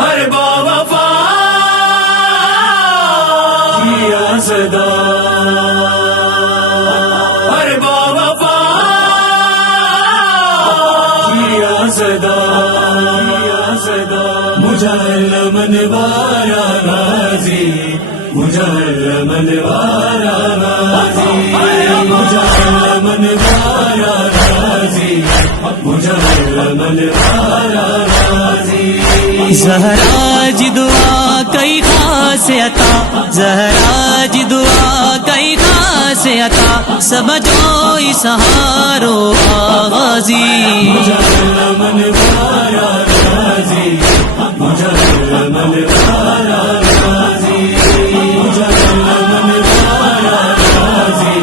ہر باوفا کیا صدا، ہر باوفا کیا صدا، مجرمن وارا غازی، مجرمن وارا غازی، مجرمن وارا غازی، مجرمن وارا غازی۔ زہرا جی دعا کئی خاص عطا، زہرا جی دعا کئی خاص عطا، سب جوئی سہارو آغازی، مجرمن وارا غازی، مجرمن وارا غازی، مجرمن وارا غازی،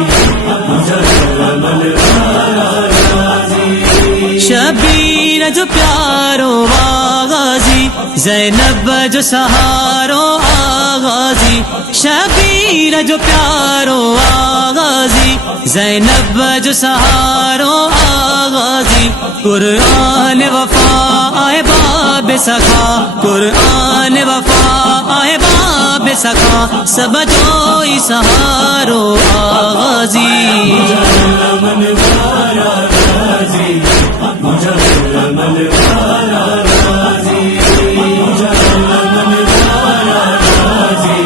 مجرمن وارا غازی۔ شبیر جو پیارو آغازی، زینب جو سہارو آغازی، شبیر جو پیارو آغازی، زینب جو سہارو آغازی، قرآن وفا آئے باب سخا، قرآن وفا آئے باب سخا، سب جوئی سہارو آغازی، مجرمن وارا غازی، مجرمن وارا غازی، مجرمن وارا غازی،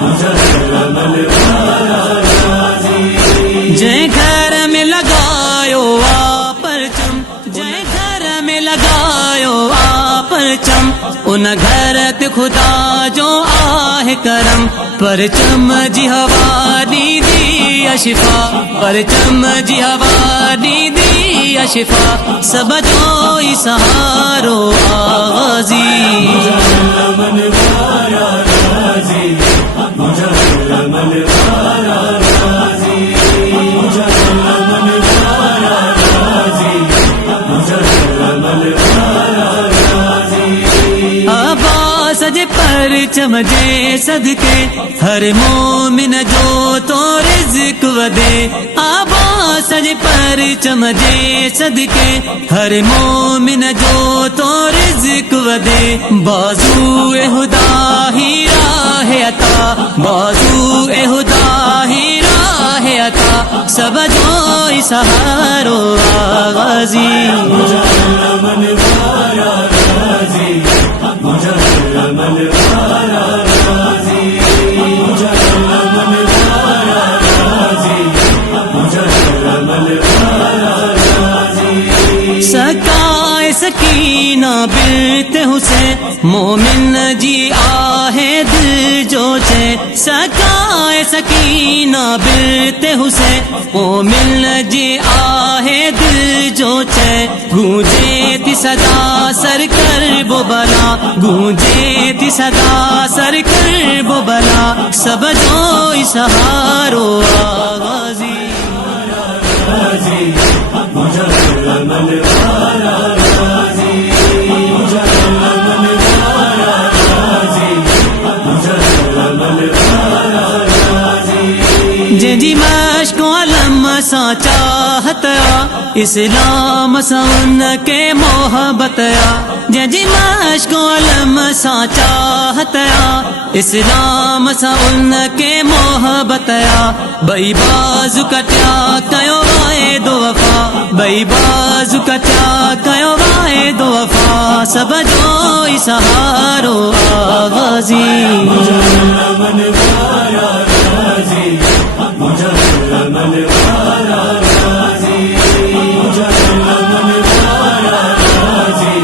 مجرمن وارا غازی۔ جے گھر میں لگایو آ پرچم، جے گھر میں لگایو آ پرچم، ان گھر تے خدا جو آہ کرم، پرچم جی ہوا دی دی اشفا، پرچم جی ہوا دی دی اشفا، سب جوئی سہارو آغازی، مجرمن وارا غازی، مجرمن وارا غازی، مجرمن وارا غازی، مجرمن وارا غازی۔ عباس جے پرچم جے صدقے، ہر مومن جو تو رزق ودے، عباس جے پرچم جے صدقے، ہر مومن جو تو رزق ودے، بازو خدا ہی راہ عطا، بازو خدا ہی راہ عطا، سب جوئی سہارو آغازی، مجرمن وارا غازی، مجرمن وارا غازی، مجرمن وارا غازی، مجرمن وارا غازی۔ سکائے سکینہ بنت حسین، مومن جی آہے دل جو چے، سکائے سکینہ بنت حسین، مومن جی آہے دل جو چے، گونجے تی صدا سر کر بو بلا، گونجے تی صدا سر کر بو بلا، سب جوئی سہارو آغازی، مجرمن وارا غازی، مجرمن وارا غازی، مجرمن وارا غازی۔ جی مشق علم سا چاہتیا، اسلام سا ان کے محبتیا، جی مشق علم سا چاہتیا، اسلام سا ان کے محبتیا، بئی بازو کٹیا کیو وائے دو وفا، بئی بازو کٹیا کیو وائے دو وفا، سب جوئی سہارو آغازی، مجرمن وارا غازی، مجرمن وارا غازی، مجرمن وارا غازی،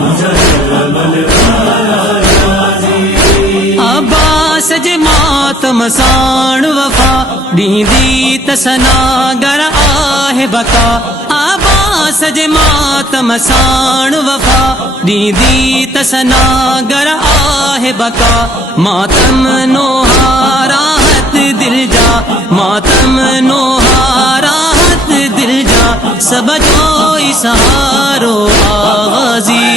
مجرمن وارا غازی۔ عباس جے ماتم سان وفا، دیندی تسنا گر آہ بتا، عباس جے ماتم سان وفا، دیندی تسنا گر آہ بکا، ماتم نوہا راحت دل جا، ماتم نوہا راحت دل جا، سب جوئی سہارو آغازی،